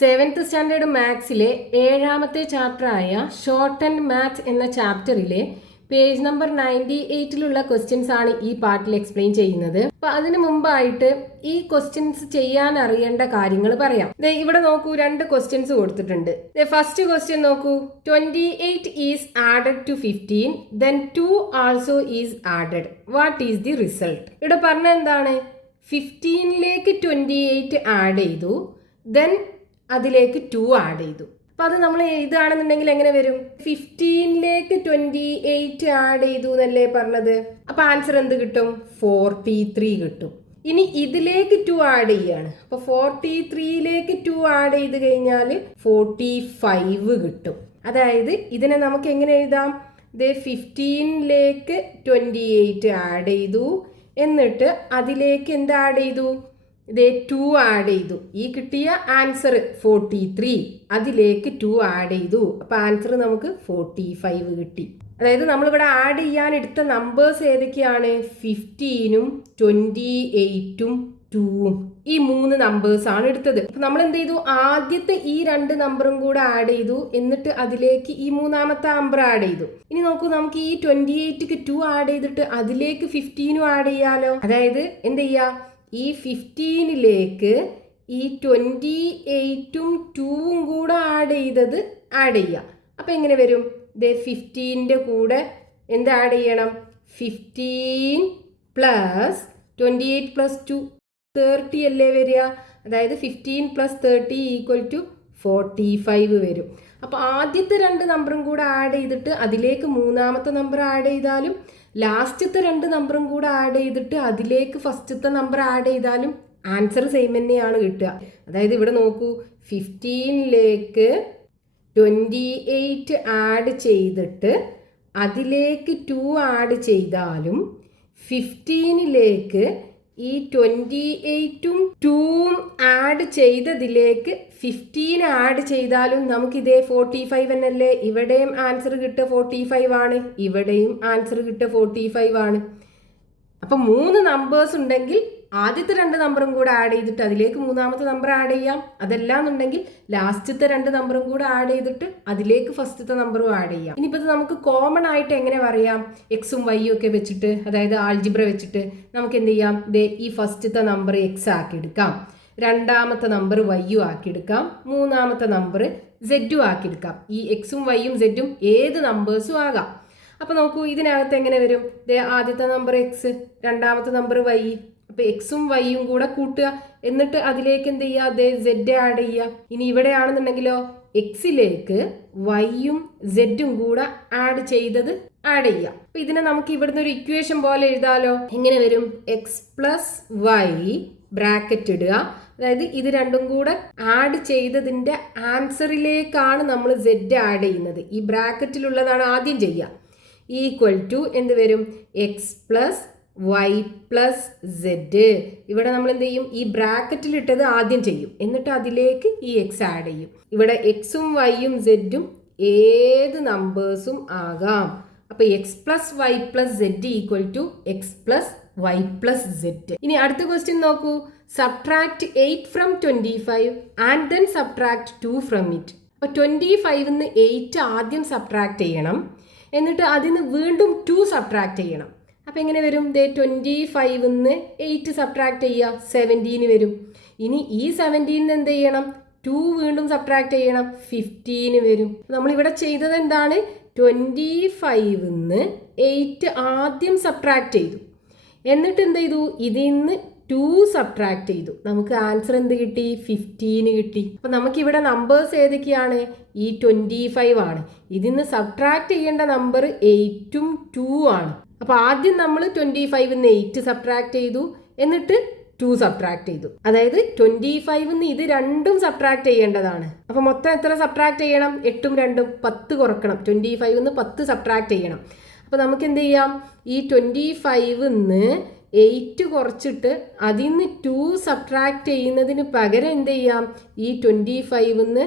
Seventh standard മാത്സിലെ 7ാമത്തെ ചാപ്റ്ററായ ഷോർട്ട് ആൻഡ് മാത്സ് എന്ന ചാപ്റ്ററിലെ പേജ് നമ്പർ 98 ക്വസ്റ്റ്യൻസ് ആണ് ഈ പാർട്ടിൽ എക്സ്പ്ലെയിൻ ചെയ്യുന്നത്. അപ്പൊ അതിനു മുമ്പായിട്ട് ഈ ക്വസ്റ്റ്യൻസ് ചെയ്യാൻ അറിയേണ്ട കാര്യങ്ങൾ പറയാം. ഇവിടെ നോക്കൂ, 2 ക്വസ്റ്റ്യൻസ് കൊടുത്തിട്ടുണ്ട്. ഫസ്റ്റ് ക്വസ്റ്റ്യൻ നോക്കൂ, 28 is added to 15, then 2 also is added. What is the result? ഇവിടെ പറഞ്ഞ എന്താണ്? 15ലേക്ക് 28 ആഡ് ചെയ്തു, ദെൻ അതിലേക്ക് 2 ആഡ് ചെയ്തു. അപ്പം അത് നമ്മൾ എഴുതുകയാണെന്നുണ്ടെങ്കിൽ എങ്ങനെ വരും? 15ലേക്ക് 28 ആഡ് ചെയ്തു എന്നല്ലേ പറഞ്ഞത്. അപ്പം ആൻസർ എന്ത് കിട്ടും? 43 കിട്ടും. ഇനി ഇതിലേക്ക് 2 ആഡ് ചെയ്യാണ്. അപ്പോൾ 43ലേക്ക് 2 ആഡ് ചെയ്ത് കഴിഞ്ഞാൽ 45 കിട്ടും. അതായത് ഇതിനെ നമുക്ക് എങ്ങനെ എഴുതാം? 15ലേക്ക് 28 ആഡ് ചെയ്തു, എന്നിട്ട് അതിലേക്ക് എന്ത് ആഡ് ചെയ്തു? 2 ആഡ് ചെയ്തു. ഈ കിട്ടിയ ആൻസർ 43, അതിലേക്ക് 2 ആഡ് ചെയ്തു. അപ്പം ആൻസർ നമുക്ക് 45 കിട്ടി. അതായത് നമ്മളിവിടെ ആഡ് ചെയ്യാൻ എടുത്ത നമ്പേഴ്സ് ഏതൊക്കെയാണ്? 15ഉം 28ഉം 2ഉം. ഈ 3 നമ്പേഴ്സാണ് എടുത്തത്. അപ്പം നമ്മൾ എന്ത് ചെയ്തു? ആദ്യത്തെ ഈ 2 നമ്പറും കൂടെ ആഡ് ചെയ്തു, എന്നിട്ട് അതിലേക്ക് ഈ 3ാമത്തെ നമ്പർ ആഡ് ചെയ്തു. ഇനി നോക്കൂ, നമുക്ക് ഈ 28ക്ക് 2 ആഡ് ചെയ്തിട്ട് അതിലേക്ക് 15ഉം ആഡ് ചെയ്യാലോ. അതായത് എന്ത് ചെയ്യാം? ഈ 15ലേക്ക് ഈ 28ഉം 2ഉം കൂടെ ആഡ് ചെയ്തത് ആഡ് ചെയ്യാം. അപ്പം എങ്ങനെ വരും? 15ൻ്റെ കൂടെ എന്ത് ആഡ് ചെയ്യണം? 15 പ്ലസ് 28 പ്ലസ് 2 30 അല്ലേ വരിക. അതായത് 15 പ്ലസ് 30 ഈക്വൽ ടു 45 വരും. അപ്പോൾ ആദ്യത്തെ 2 നമ്പറും കൂടെ ആഡ് ചെയ്തിട്ട് അതിലേക്ക് 3ാമത്തെ നമ്പർ ആഡ് ചെയ്താലും, ലാസ്റ്റത്തെ 2 നമ്പറും കൂടെ ആഡ് ചെയ്തിട്ട് അതിലേക്ക് ഫസ്റ്റത്തെ നമ്പർ ആഡ് ചെയ്താലും ആൻസർ സെയിം തന്നെയാണ് കിട്ടുക. അതായത് ഇവിടെ നോക്കൂ, 15ലേക്ക് 28 ആഡ് ചെയ്തിട്ട് അതിലേക്ക് 2 ആഡ് ചെയ്താലും, 15ലേക്ക് ഈ 28ഉം 2ഉം ആഡ് ചെയ്തതിലേക്ക് 15 ആഡ് ചെയ്താലും നമുക്ക് ഇതേ 45 എന്നല്ലേ. ഇവിടെയും ആൻസർ കിട്ടുക 45 ആണ്, ഇവിടെയും ആൻസർ കിട്ടുക 45 ആണ്. അപ്പം 3 നമ്പേഴ്സ് ഉണ്ടെങ്കിൽ ആദ്യത്തെ 2 നമ്പറും കൂടെ ആഡ് ചെയ്തിട്ട് അതിലേക്ക് 3ാമത്തെ നമ്പർ ആഡ് ചെയ്യാം. അതല്ല എന്നുണ്ടെങ്കിൽ ലാസ്റ്റത്തെ 2 നമ്പറും കൂടെ ആഡ് ചെയ്തിട്ട് അതിലേക്ക് ഫസ്റ്റത്തെ നമ്പറും ആഡ് ചെയ്യാം. ഇനിയിപ്പോൾ ഇത് നമുക്ക് കോമൺ ആയിട്ട് എങ്ങനെ പറയാം? എക്സും വൈയും ഒക്കെ വെച്ചിട്ട്, അതായത് ആൾജിബ്ര വെച്ചിട്ട് നമുക്ക് എന്ത് ചെയ്യാം? ഈ ഫസ്റ്റത്തെ നമ്പർ എക്സ് ആക്കി എടുക്കാം, 2ാമത്തെ നമ്പർ വൈയും ആക്കിയെടുക്കാം, 3ാമത്തെ നമ്പർ സെഡും ആക്കിയെടുക്കാം. ഈ എക്സും വൈയും സെഡും ഏത് നമ്പേഴ്സും ആകാം. അപ്പോൾ നോക്കൂ, ഇതിനകത്ത് എങ്ങനെ വരും? ആദ്യത്തെ നമ്പർ എക്സ്, 2ാമത്തെ നമ്പർ വൈ. അപ്പോൾ എക്സും വൈയും കൂടെ കൂട്ടുക, എന്നിട്ട് അതിലേക്ക് എന്ത് ചെയ്യുക? സെഡ് ആഡ് ചെയ്യുക. ഇനി ഇവിടെയാണെന്നുണ്ടെങ്കിലോ എക്സിലേക്ക് വൈയും സെഡും കൂടെ ആഡ് ചെയ്തത് ആഡ് ചെയ്യുക. അപ്പോൾ ഇതിനെ നമുക്ക് ഇവിടുന്ന് ഒരു ഇക്വേഷൻ പോലെ എഴുതാലോ. എങ്ങനെ വരും? എക്സ് പ്ലസ് വൈ ബ്രാക്കറ്റ് ഇടുക. അതായത് ഇത് രണ്ടും കൂടെ ആഡ് ചെയ്തതിൻ്റെ ആൻസറിലേക്കാണ് നമ്മൾ സെഡ് ആഡ് ചെയ്യുന്നത്. ഈ ബ്രാക്കറ്റിലുള്ളതാണ് ആദ്യം ചെയ്യുക. ഈക്വൽ ടു എന്ത് വരും? X plus Y plus Z. ഇവിടെ നമ്മൾ എന്ത് ചെയ്യും? ഈ ബ്രാക്കറ്റിലിട്ടത് ആദ്യം ചെയ്യും, എന്നിട്ട് അതിലേക്ക് ഈ എക്സ് ആഡ് ചെയ്യും. ഇവിടെ എക്സും വൈയും സെഡും ഏത് നമ്പേഴ്സും ആകാം. അപ്പോൾ X plus Y plus Z equal to X plus Y plus Z. ഇനി അടുത്ത ക്വസ്റ്റ്യൻ നോക്കൂ, subtract 8 from 25 and then subtract 2 from it. അപ്പോൾ 25ന്ന് 8 ആദ്യം സബ്ട്രാക്ട് ചെയ്യണം, എന്നിട്ട് അതിന് വീണ്ടും 2 സബ്ട്രാക്ട് ചെയ്യണം. അപ്പോൾ എങ്ങനെ വരും? 25ന്ന് 8 സബ്ട്രാക്ട് ചെയ്യുക, 17 വരും. ഇനി ഈ 17ന്ന് എന്ത് ചെയ്യണം? 2 വീണ്ടും സബ്ട്രാക്ട് ചെയ്യണം, 15 വരും. നമ്മളിവിടെ ചെയ്തത് എന്താണ്? 25ന്ന് 8 ആദ്യം സബ്ട്രാക്ട് ചെയ്തു, എന്നിട്ട് എന്ത് ചെയ്തു? ഇതിൽ നിന്ന് 2 സബ്ട്രാക്ട് ചെയ്തു. നമുക്ക് ആൻസർ എന്ത് കിട്ടി? 15 കിട്ടി. അപ്പം നമുക്കിവിടെ നമ്പേഴ്സ് ഏതൊക്കെയാണ്? ഈ 25 ആണ്. ഇതിൽ നിന്ന് സബ്ട്രാക്ട് ചെയ്യേണ്ട നമ്പർ 8ഉം 2ഉം ആണ്. അപ്പോൾ ആദ്യം നമ്മൾ 25ന്ന് 8 സബ്ട്രാക്ട് ചെയ്തു, എന്നിട്ട് 2 സബ്ട്രാക്ട് ചെയ്തു. അതായത് 25ന്ന് ഇത് രണ്ടും സബ്ട്രാക്ട് ചെയ്യേണ്ടതാണ്. അപ്പോൾ മൊത്തം എത്ര സബ്ട്രാക്ട് ചെയ്യണം? 8ഉം 2ഉം 10 കുറക്കണം. 25ന്ന് 10 സബ്ട്രാക്ട് ചെയ്യണം. അപ്പോൾ നമുക്ക് എന്ത് ചെയ്യാം? ഈ 25ന്ന് 8 കുറച്ചിട്ട് അതിൽ നിന്ന് 2 സബ്ട്രാക്ട് ചെയ്യുന്നതിന് പകരം എന്ത് ചെയ്യാം? ഈ 25ന്ന്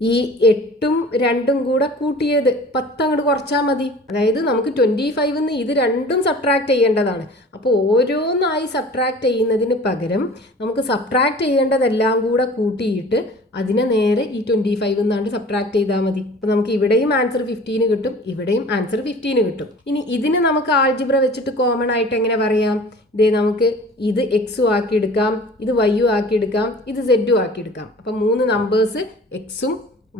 ഈ 8ഉം 2ഉം കൂടെ കൂട്ടിയത് 10 അങ്ങോട്ട് കുറച്ചാൽ മതി. അതായത് നമുക്ക് 25ന്ന് ഇത് രണ്ടും സബ്ട്രാക്ട് ചെയ്യേണ്ടതാണ്. അപ്പോൾ ഓരോന്നായി സബ്ട്രാക്ട് ചെയ്യുന്നതിന് പകരം നമുക്ക് സബ്ട്രാക്ട് ചെയ്യേണ്ടതെല്ലാം കൂടെ കൂട്ടിയിട്ട് അതിനെ നേരെ ഈ 25 എന്നാണ്ട് സബ്ട്രാക്ട് ചെയ്താൽ മതി. അപ്പോൾ നമുക്ക് ഇവിടെയും ആൻസർ 15 കിട്ടും, ഇവിടെയും ആൻസർ 15 കിട്ടും. ഇനി ഇതിന് നമുക്ക് ആൾജിബ്ര വെച്ചിട്ട് കോമൺ ആയിട്ട് എങ്ങനെ പറയാം? ഇതേ നമുക്ക് ഇത് എക്സും ആക്കിയെടുക്കാം, ഇത് വൈയും ആക്കിയെടുക്കാം, ഇത് സെഡും ആക്കിയെടുക്കാം. അപ്പം 3 നമ്പേഴ്സ് എക്സും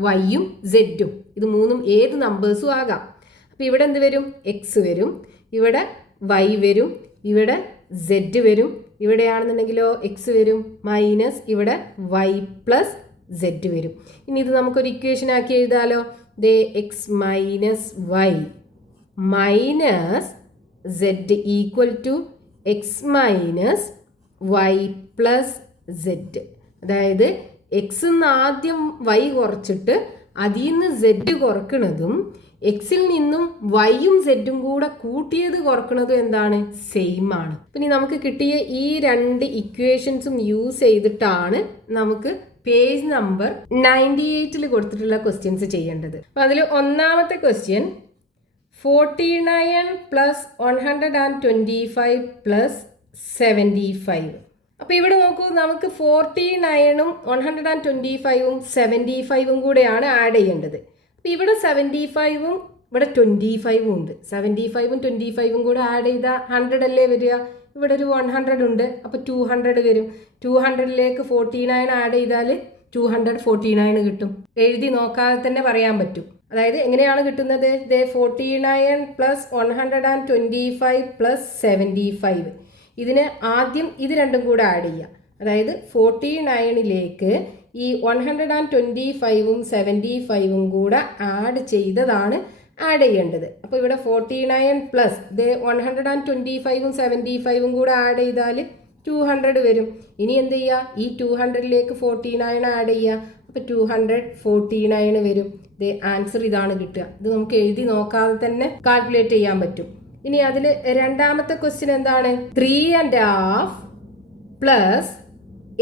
വൈയും സെഡും, ഇത് 3ഉം ഏത് നമ്പേഴ്സും ആകാം. അപ്പോൾ ഇവിടെ എന്ത് വരും? എക്സ് വരും, ഇവിടെ വൈ വരും, ഇവിടെ സെഡ് വരും, ഇവിടെയാണെന്നുണ്ടെങ്കിലോ എക്സ് വരും മൈനസ് ഇവിടെ വൈ പ്ലസ് സെഡ് വരും. ഇനി ഇത് നമുക്കൊരു ഇക്വേഷൻ ആക്കി എഴുതാലോ. ദേ X minus Y minus Z equal to X minus Y plus Z. അതായത് എക്സിൽ നിന്ന് ആദ്യം വൈ കുറച്ചിട്ട് അതിൽ നിന്ന് സെഡ് കുറക്കണതും എക്സിൽ നിന്നും വൈയും സെഡും കൂടെ കൂട്ടിയത് കുറക്കണതും എന്താണ്? സെയിം ആണ്. പിന്നെ നമുക്ക് കിട്ടിയ ഈ 2 ഇക്വേഷൻസും യൂസ് ചെയ്തിട്ടാണ് നമുക്ക് പേജ് നമ്പർ 98 കൊടുത്തിട്ടുള്ള ക്വസ്റ്റ്യൻസ് ചെയ്യേണ്ടത്. അപ്പോൾ അതിൽ ഒന്നാമത്തെ ക്വസ്റ്റ്യൻ 49 പ്ലസ് 125 പ്ലസ് 75. അപ്പോൾ ഇവിടെ നോക്കൂ, നമുക്ക് 49ഉം 125ഉം 75ഉം കൂടെയാണ് ആഡ് ചെയ്യേണ്ടത്. അപ്പോൾ ഇവിടെ 75ഉം ഇവിടെ 25ഉം ഉണ്ട്. 75ഉം 25ഉം കൂടെ ആഡ് ചെയ്താൽ 100 അല്ലേ വരിക? ഇവിടെ ഒരു 100 ഉണ്ട്, അപ്പോൾ 200 വരും. 200ലേക്ക് 49 ആഡ് ചെയ്താൽ 249 കിട്ടും. എഴുതി നോക്കാതെ തന്നെ പറയാൻ പറ്റും. അതായത് എങ്ങനെയാണ് കിട്ടുന്നത്? 49 പ്ലസ് 125 പ്ലസ് 75. ഇതിന് ആദ്യം ഇത് രണ്ടും കൂടെ ആഡ് ചെയ്യുക. അതായത് 49ലേക്ക് ഈ 125ഉം 75ഉം കൂടെ ആഡ് ചെയ്തതാണ് ആഡ് ചെയ്യേണ്ടത്. അപ്പോൾ ഇവിടെ 49 പ്ലസ് 125ഉം 75ഉം കൂടെ ആഡ് ചെയ്താൽ 200 വരും. ഇനി എന്ത് ചെയ്യുക? ഈ 200ലേക്ക് 49 ആഡ് ചെയ്യുക. അപ്പോൾ 249 വരും. ആൻസർ ഇതാണ് കിട്ടുക. ഇത് നമുക്ക് എഴുതി നോക്കാതെ തന്നെ കാൽക്കുലേറ്റ് ചെയ്യാൻ പറ്റും. ഇനി അതിൽ രണ്ടാമത്തെ ക്വസ്റ്റ്യൻ എന്താണ്? 3.5 പ്ലസ്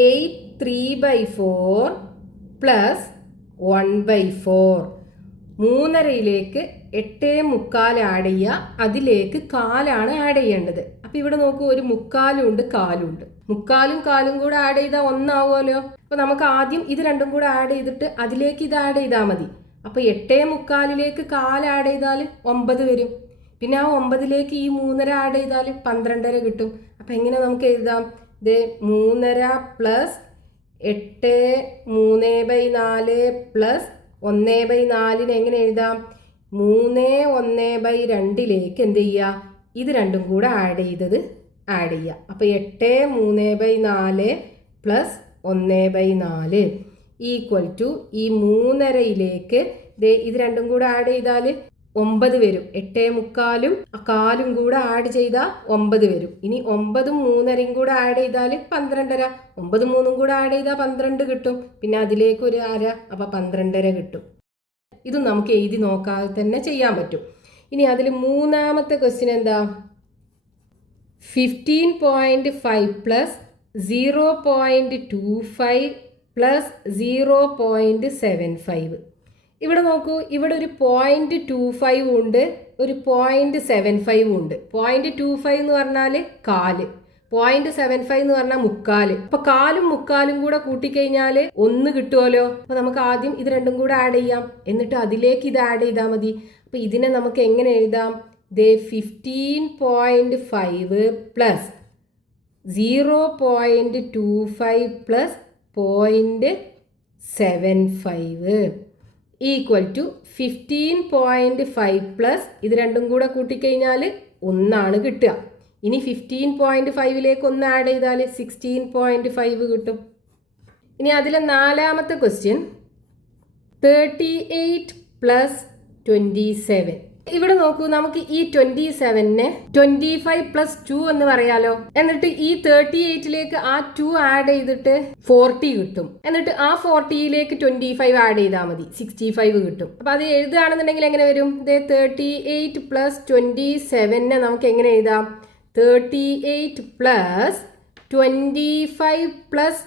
8 3/4 പ്ലസ് 1/4. 3.5യിലേക്ക് 8.25 ആഡ് ചെയ്യുക, അതിലേക്ക് 4 ആഡ് ചെയ്യേണ്ടത്. അപ്പോൾ ഇവിടെ നോക്കൂ, ഒരു 3/4 ഉണ്ട്, 4 ഉണ്ട്. 3/4ഉം 4ഉം കൂടെ ആഡ് ചെയ്താൽ 1 ആവുമല്ലോ. അപ്പോൾ നമുക്ക് ആദ്യം ഇത് രണ്ടും കൂടെ ആഡ് ചെയ്തിട്ട് അതിലേക്ക് ഇത് ആഡ് ചെയ്താൽ മതി. അപ്പോൾ 8.25ലേക്ക് 4 ആഡ് ചെയ്താൽ 9 വരും. പിന്നെ ആ 9ലേക്ക് ഈ 3.5 ആഡ് ചെയ്താൽ 12.5 കിട്ടും. അപ്പം എങ്ങനെ നമുക്ക് എഴുതാം? 3.5 പ്ലസ് 8 3/4 പ്ലസ് 1/4 എങ്ങനെ എഴുതാം? 3 1/2ലേക്ക് എന്ത് ചെയ്യുക? ഇത് രണ്ടും കൂടെ ആഡ് ചെയ്തത് ആഡ് ചെയ്യുക. അപ്പോൾ 8 3/4 പ്ലസ് 1/4 ഈക്വൽ ടു ഈ 3.5യിലേക്ക് ഇത് രണ്ടും കൂടെ ആഡ് ചെയ്താൽ 9 വരും. 8.25ഉം 4ഉം കൂടെ ആഡ് ചെയ്താൽ 9 വരും. ഇനി 9ഉം 3.5ഉം കൂടെ ആഡ് ചെയ്താൽ 12.5. 9ഉം 3ഉം കൂടെ ആഡ് ചെയ്താൽ 12 കിട്ടും. പിന്നെ അതിലേക്ക് ഒരു 1/2, അപ്പോൾ 12.5 കിട്ടും. ഇതും നമുക്ക് എഴുതി നോക്കാതെ തന്നെ ചെയ്യാൻ പറ്റും. ഇനി അതിൽ മൂന്നാമത്തെ ക്വസ്റ്റ്യൻ എന്താ? 15.5 പ്ലസ് 0.25 പ്ലസ് 0.75. ഇവിടെ നോക്കൂ, ഇവിടെ ഒരു 0.25 ഉണ്ട്, ഒരു 0.75 ഉണ്ട്. 0.25 എന്ന് പറഞ്ഞാൽ 4, 0.75 എന്ന് പറഞ്ഞാൽ 3/4. അപ്പൊ 4ഉം 3/4ഉം കൂടെ കൂട്ടിക്കഴിഞ്ഞാൽ 1 കിട്ടുമല്ലോ. അപ്പൊ നമുക്ക് ആദ്യം ഇത് രണ്ടും കൂടെ ആഡ് ചെയ്യാം, എന്നിട്ട് അതിലേക്ക് ഇത് ആഡ് ചെയ്താൽ മതി. അപ്പൊ ഇതിനെ നമുക്ക് എങ്ങനെ എഴുതാം? 15.5 plus 0.25 plus 0.75 equal to 15.5 plus ഇത് രണ്ടും കൂടെ കൂട്ടിക്കഴിഞ്ഞാൽ 1 കിട്ടുക. ഇനി 15.5ലേക്ക് 1 ആഡ് ചെയ്താൽ 16.5 കിട്ടും. ഇനി അതിലെ നാലാമത്തെ ക്വസ്റ്റ്യൻ 38 പ്ലസ് 27. ഇവിടെ നോക്കൂ, നമുക്ക് ഈ 27നെ 25 പ്ലസ് 2 എന്ന് പറയാലോ. എന്നിട്ട് ഈ 38ലേക്ക് ആ 2 ആഡ് ചെയ്തിട്ട് 40 കിട്ടും. എന്നിട്ട് ആ 40യിലേക്ക് 25 ആഡ് ചെയ്താൽ മതി, 65 കിട്ടും. അപ്പൊ അത് എഴുതുകയാണെന്നുണ്ടെങ്കിൽ എങ്ങനെ വരും? 38 പ്ലസ് 27നെ നമുക്ക് എങ്ങനെ എഴുതാം? 38 പ്ലസ് 25 പ്ലസ്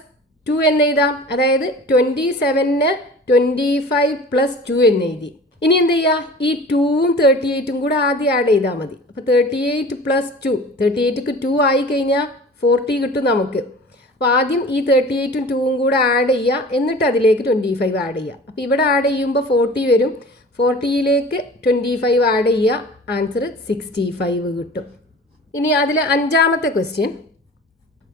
2 എന്ന് എഴുതാം. അതായത് 27ന് 25 പ്ലസ് 2 എന്ന് എഴുതി. ഇനി എന്ത് ചെയ്യുക? ഈ 2ഉം 38ഉം കൂടെ ആദ്യം ആഡ് ചെയ്താൽ മതി. അപ്പോൾ 38 പ്ലസ് 2, 38ക്ക് 2 ആയി കഴിഞ്ഞാൽ 40 കിട്ടും നമുക്ക്. അപ്പോൾ ആദ്യം ഈ 38ഉം 2ഉം കൂടെ ആഡ് ചെയ്യുക, എന്നിട്ട് അതിലേക്ക് 25 ആഡ് ചെയ്യുക. അപ്പോൾ ഇവിടെ ആഡ് ചെയ്യുമ്പോൾ 40 വരും, 40യിലേക്ക് 25 ആഡ് ചെയ്യുക, ആൻസർ 65 കിട്ടും. ഇനി അതിൽ അഞ്ചാമത്തെ ക്വസ്റ്റ്യൻ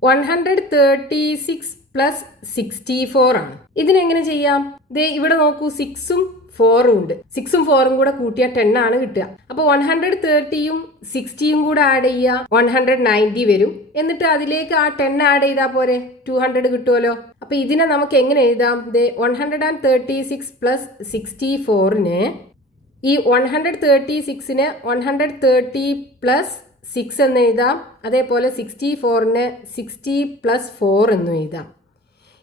136 പ്ലസ് 64 ആണ്. ഇതിനെങ്ങനെ ചെയ്യാം? ദേ ഇവിടെ നോക്കൂ, 6ഉം 4ഉം ഉണ്ട്. 6ഉം 4ഉം കൂടെ കൂട്ടിയാൽ 10 ആണ് കിട്ടുക. അപ്പോൾ 130യും 60യും കൂടെ ആഡ് ചെയ്യുക, 190 വരും. എന്നിട്ട് അതിലേക്ക് ആ 10 ആഡ് ചെയ്താൽ പോരെ, 200 കിട്ടുമല്ലോ. അപ്പോൾ ഇതിനെ നമുക്ക് എങ്ങനെ എഴുതാം? ദേ 136 പ്ലസ് 64ന് ഈ 136ന് 130 പ്ലസ് 6 എന്ന് എഴുതാം. അതേപോലെ 64ന് 60 പ്ലസ് 4 എന്നും എഴുതാം.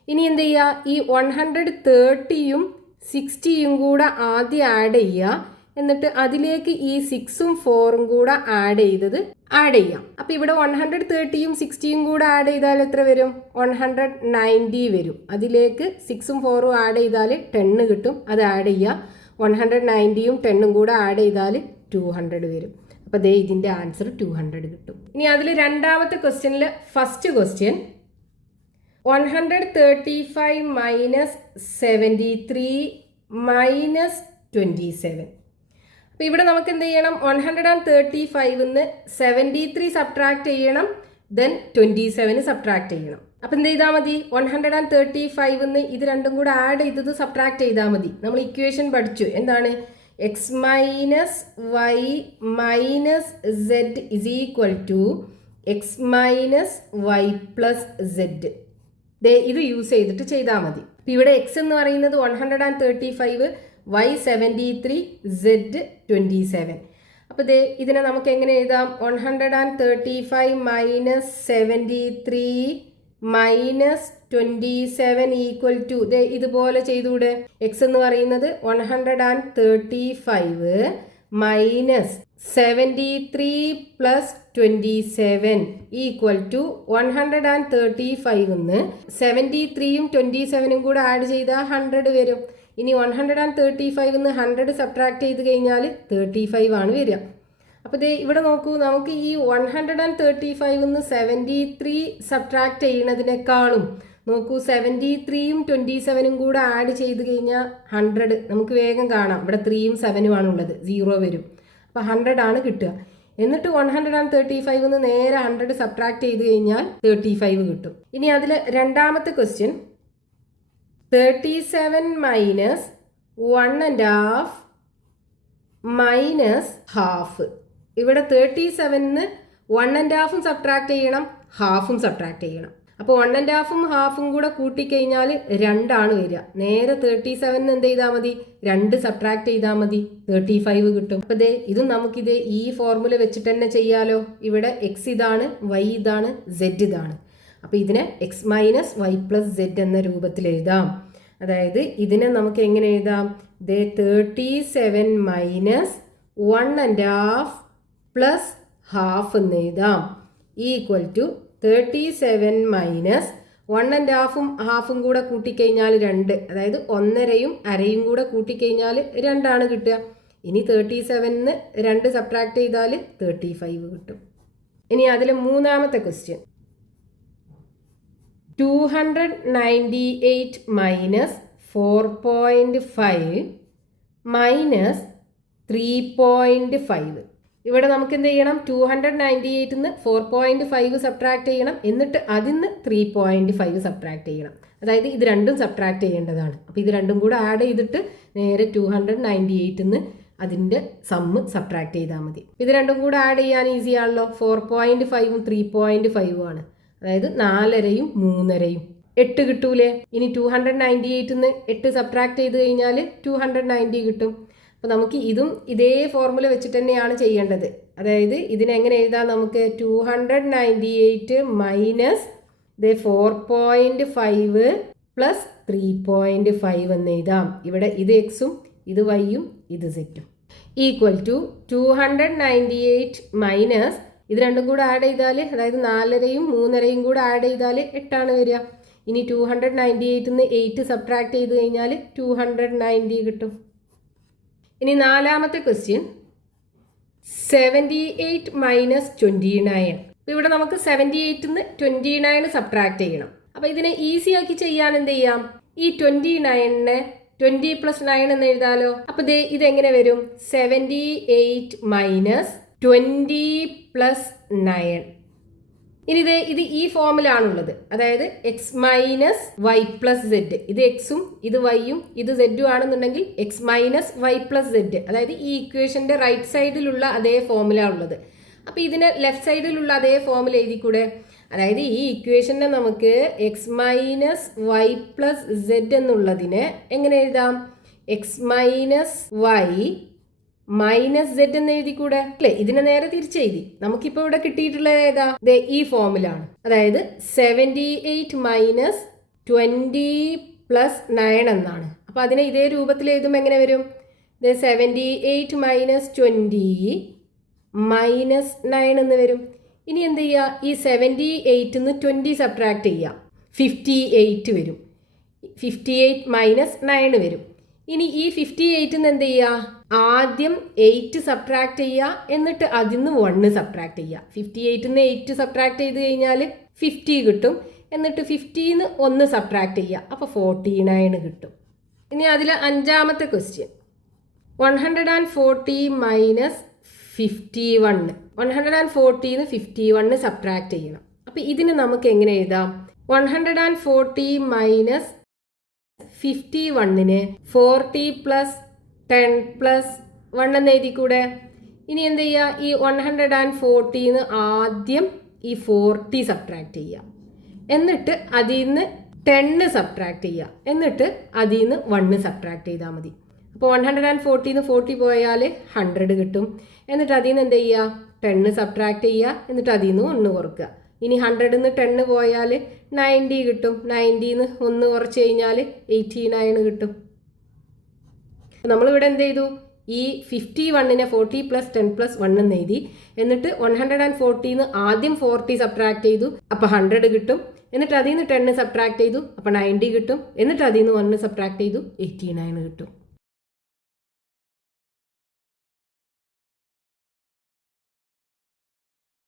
ഇനി എന്ത് ചെയ്യുക? ഈ 130യും 60യും കൂടെ ആദ്യം ആഡ് ചെയ്യുക, എന്നിട്ട് അതിലേക്ക് ഈ 6ഉം 4ഉം കൂടെ ആഡ് ചെയ്യാം. അപ്പോൾ ഇവിടെ 130യും 60യും കൂടെ ആഡ് ചെയ്താൽ എത്ര വരും? 190 വരും. അതിലേക്ക് 6ഉം 4ഉം ആഡ് ചെയ്താൽ 10 കിട്ടും, അത് ആഡ് ചെയ്യുക. 190യും 10ഉം കൂടെ ആഡ് ചെയ്താൽ 200 വരും. അപ്പോൾ ദേ ഇതിൻ്റെ ആൻസർ 200 കിട്ടും. ഇനി അതിൽ രണ്ടാമത്തെ ക്വസ്റ്റ്യനിൽ ഫസ്റ്റ് ക്വസ്റ്റ്യൻ 135 മൈനസ് 73 മൈനസ് 27. അപ്പോൾ ഇവിടെ നമുക്ക് എന്ത് ചെയ്യണം? 135ന്ന് 73 സബ്ട്രാക്ട് ചെയ്യണം, ദെൻ 27 സബ്ട്രാക്ട് ചെയ്യണം. അപ്പം എന്ത് ചെയ്താൽ മതി? 135ന്ന് ഇത് രണ്ടും കൂടെ ആഡ് ചെയ്തത് സബ്ട്രാക്ട് ചെയ്താൽ മതി. നമ്മൾ ഇക്വേഷൻ പഠിച്ചു, എന്താണ്? X minus Y minus Z is equal to X minus Y plus Z. ഇത് യൂസ് ചെയ്തിട്ട് ചെയ്താൽ മതി. ഇപ്പം ഇവിടെ എക്സ് എന്ന് പറയുന്നത് 135, വൈ 73, സെഡ് 27. അപ്പോൾ ഇതിനെ നമുക്ക് എങ്ങനെ എഴുതാം? 135 മൈനസ് 73 മൈനസ് 27 ഈക്വൽ ടു, ഇതുപോലെ ചെയ്തുകൂടെ? എക്സ് എന്ന് പറയുന്നത് 135 മൈനസ് 73 പ്ലസ് 27 ഈക്വൽ ടു 135ന്ന് 73യും 27ഉം കൂടെ ആഡ് ചെയ്താൽ 100 വരും. ഇനി 135ന്ന് 100 സബ്ട്രാക്ട് ചെയ്ത് കഴിഞ്ഞാൽ 35 ആണ് വരിക. അപ്പോൾ ഇവിടെ നോക്കൂ, നമുക്ക് ഈ 135ന്ന് 73 സബ്ട്രാക്ട് ചെയ്യുന്നതിനേക്കാളും നോക്കൂ 73യും 27ഉം കൂടെ ആഡ് ചെയ്ത് കഴിഞ്ഞാൽ 100 നമുക്ക് വേഗം കാണാം. ഇവിടെ 3യും 7ഉം ആണുള്ളത്, 0 വരും. അപ്പോൾ 100 ആണ് കിട്ടുക. എന്നിട്ട് 135ന്ന് നേരെ 100 സബ്ട്രാക്ട് ചെയ്ത് കഴിഞ്ഞാൽ 35 കിട്ടും. ഇനി അതിൽ രണ്ടാമത്തെ ക്വസ്റ്റ്യൻ 37 മൈനസ് 1.5 മൈനസ് ഹാഫ്. ഇവിടെ 37ന്ന് 1.5ഉം സബ്ട്രാക്ട് ചെയ്യണം, ഹാഫും സബ്ട്രാക്ട് ചെയ്യണം. അപ്പോൾ 1.5ഉം ഹാഫും കൂടെ കൂട്ടിക്കഴിഞ്ഞാൽ 2 ആണ് വരിക. നേരെ 37ന്ന് എന്ത് ചെയ്താൽ മതി? 2 സബ്ട്രാക്ട് ചെയ്താൽ മതി, 35 കിട്ടും. അപ്പോൾ ഇതും നമുക്കിത് ഈ ഫോർമുല വെച്ചിട്ട് തന്നെ ചെയ്യാലോ. ഇവിടെ എക്സ് ഇതാണ്, വൈ ഇതാണ്, സെഡ് ഇതാണ്. അപ്പോൾ ഇതിനെ X minus Y plus Z എന്ന രൂപത്തിൽ എഴുതാം. അതായത് ഇതിനെ നമുക്ക് എങ്ങനെ എഴുതാം? 37 മൈനസ് 1.5 പ്ലസ് ഹാഫ് എന്ന് എഴുതാം, ഈക്വൽ ടു 37 മൈനസ് 1.5ഉം ഹാഫും കൂടെ കൂട്ടിക്കഴിഞ്ഞാൽ 2, അതായത് 1.5യും അരയും കൂടെ കൂട്ടിക്കഴിഞ്ഞാൽ 2 ആണ് കിട്ടുക. ഇനി 37ന്ന് 2 സബ്ട്രാക്ട് ചെയ്താൽ 35 കിട്ടും. ഇനി അതിൽ മൂന്നാമത്തെ ക്വസ്റ്റ്യൻ 298 മൈനസ് 4.5 മൈനസ് 3.5. ഇവിടെ നമുക്ക് എന്ത് ചെയ്യണം? 298ന്ന് 4.5 സബ്ട്രാക്ട് ചെയ്യണം, എന്നിട്ട് അതിന്ന് 3.5 സബ്ട്രാക്ട് ചെയ്യണം. അതായത് ഇത് രണ്ടും സബ്ട്രാക്ട് ചെയ്യേണ്ടതാണ്. അപ്പോൾ ഇത് രണ്ടും കൂടെ ആഡ് ചെയ്തിട്ട് നേരെ 298ന്ന് അതിൻ്റെ സമ്മ് സബ്ട്രാക്ട് ചെയ്താൽ മതി. ഇത് രണ്ടും കൂടെ ആഡ് ചെയ്യാൻ ഈസി ആണല്ലോ. 4.5ഉം 3.5ഉം ആണ്. അതായത് 4.5യും 3.5യും 8 കിട്ടൂലേ? ഇനി 298ന്ന് 8 സബ്ട്രാക്ട് ചെയ്ത് കഴിഞ്ഞാൽ 290 കിട്ടും. അപ്പോൾ നമുക്ക് ഇതും ഇതേ ഫോർമുല വെച്ചിട്ട് തന്നെയാണ് ചെയ്യേണ്ടത്. അതായത് ഇതിനെങ്ങനെ എഴുതാം? നമുക്ക് 298 മൈനസ് 4.5 പ്ലസ് 3.5 എന്ന് എഴുതാം. ഇവിടെ ഇത് എക്സും ഇത് വൈയും ഇത് സെറ്റും ഈക്വൽ ടു 298 മൈനസ് ഇത് രണ്ടും കൂടെ ആഡ് ചെയ്താൽ, അതായത് 4.5യും 3.5യും കൂടെ ആഡ് ചെയ്താൽ 8 ആണ് വരിക. ഇനി 298ന്ന് 8 സബ്ട്രാക്ട് ചെയ്ത് കഴിഞ്ഞാൽ 290 കിട്ടും. ഇനി നാലാമത്തെ ക്വസ്റ്റ്യൻ 78 മൈനസ് 29. ഇവിടെ നമുക്ക് 78ന്ന് 29 സബ്ട്രാക്ട് ചെയ്യണം. അപ്പോൾ ഇതിനെ ഈസി ആക്കി ചെയ്യാൻ എന്ത് ചെയ്യാം, ഈ 29നെ 20 + 9 എന്ന് എഴുതാലോ. അപ്പോൾ ഇതെങ്ങനെ വരും, 78 - 20 + 9. ഇനി ഇത് ഈ ഫോമിലാണുള്ളത്, അതായത് x - y + z. ഇത് എക്സും ഇത് വൈയും ഇത് സെഡും ആണെന്നുണ്ടെങ്കിൽ x - y + z, അതായത് ഈ ഇക്വേഷന്റെ റൈറ്റ് സൈഡിലുള്ള അതേ ഫോമിലാണുള്ളത്. അപ്പോൾ ഇതിനെ ലെഫ്റ്റ് സൈഡിലുള്ള അതേ ഫോമിൽ എഴുതിക്കൂടെ. അതായത് ഈ ഇക്വേഷനെ നമുക്ക് x - y + z എന്നുള്ളതിനെ എങ്ങനെ എഴുതാം, x - y - z എന്ന് എഴുതിക്കൂടെ അല്ലേ. ഇതിനെ നേരെ തിരിച്ചെഴുതി. നമുക്കിപ്പോൾ ഇവിടെ കിട്ടിയിട്ടുള്ളത് ഏതാ, ഈ ഫോമിലാണ്. അതായത് 78 - 20 + 9 എന്നാണ്. അപ്പോൾ അതിനെ ഇതേ രൂപത്തിൽ എഴുതുമ്പോൾ എങ്ങനെ വരും, 78 - 20 - 9 എന്ന് വരും. ഇനി എന്ത് ചെയ്യുക, ഈ 78 - 20 സബ്ട്രാക്ട് ചെയ്യുക, 58 വരും. 58 - 9 വരും. ഇനി ഈ 58 എന്ത് ചെയ്യുക, ആദ്യം 8 സബ്ട്രാക്ട് ചെയ്യുക, എന്നിട്ട് അതിൽ നിന്ന് 1 സബ്ട്രാക്ട് ചെയ്യുക. 58 - 8 സബ്ട്രാക്ട് ചെയ്ത് കഴിഞ്ഞാൽ 50 കിട്ടും. എന്നിട്ട് 50 - 1 സബ്ട്രാക്ട് ചെയ്യുക, അപ്പോൾ 49 കിട്ടും. ഇനി അതിൽ 5ാമത്തെ ക്വസ്റ്റ്യൻ, 140 - 51. 140 - 51 സബ്ട്രാക്ട് ചെയ്യണം. അപ്പോൾ ഇതിന് നമുക്ക് എങ്ങനെ എഴുതാം, 140 - 51നെ 40 + 10 + 1 എന്ന് എഴുതിക്കൂടെ. ഇനി എന്ത് ചെയ്യുക, ഈ 140 ആദ്യം ഈ 40 സബ്ട്രാക്ട് ചെയ്യുക, എന്നിട്ട് അതിൽ നിന്ന് 10 സബ്ട്രാക്ട് ചെയ്യുക, എന്നിട്ട് അതിൽ നിന്ന് 1 സബ്ട്രാക്ട് ചെയ്താൽ മതി. അപ്പോൾ 140 40 പോയാൽ 100 കിട്ടും. എന്നിട്ട് അതിൽ നിന്ന് എന്ത് ചെയ്യുക, 10 സബ്ട്രാക്ട് ചെയ്യുക, എന്നിട്ട് അതിൽ നിന്ന് 1 കുറക്കുക. ഇനി 100 - 10 പോയാൽ 90 കിട്ടും. 90 - 1 കുറച്ച് കഴിഞ്ഞാൽ 89 കിട്ടും. നമ്മളിവിടെ എന്ത് ചെയ്തു, ഈ 51നെ 40 + 10 + 1 എന്ന് എഴുതി. എന്നിട്ട് 140 ആദ്യം 40 സബ്ട്രാക്ട് ചെയ്തു, അപ്പോൾ 100 കിട്ടും. എന്നിട്ട് അതിൽ നിന്ന് 10 സബ്ട്രാക്ട് ചെയ്തു, അപ്പോൾ 90 കിട്ടും. എന്നിട്ട് അതിൽ നിന്ന് 1 സബ്ട്രാക്ട് ചെയ്തു, 89 കിട്ടും.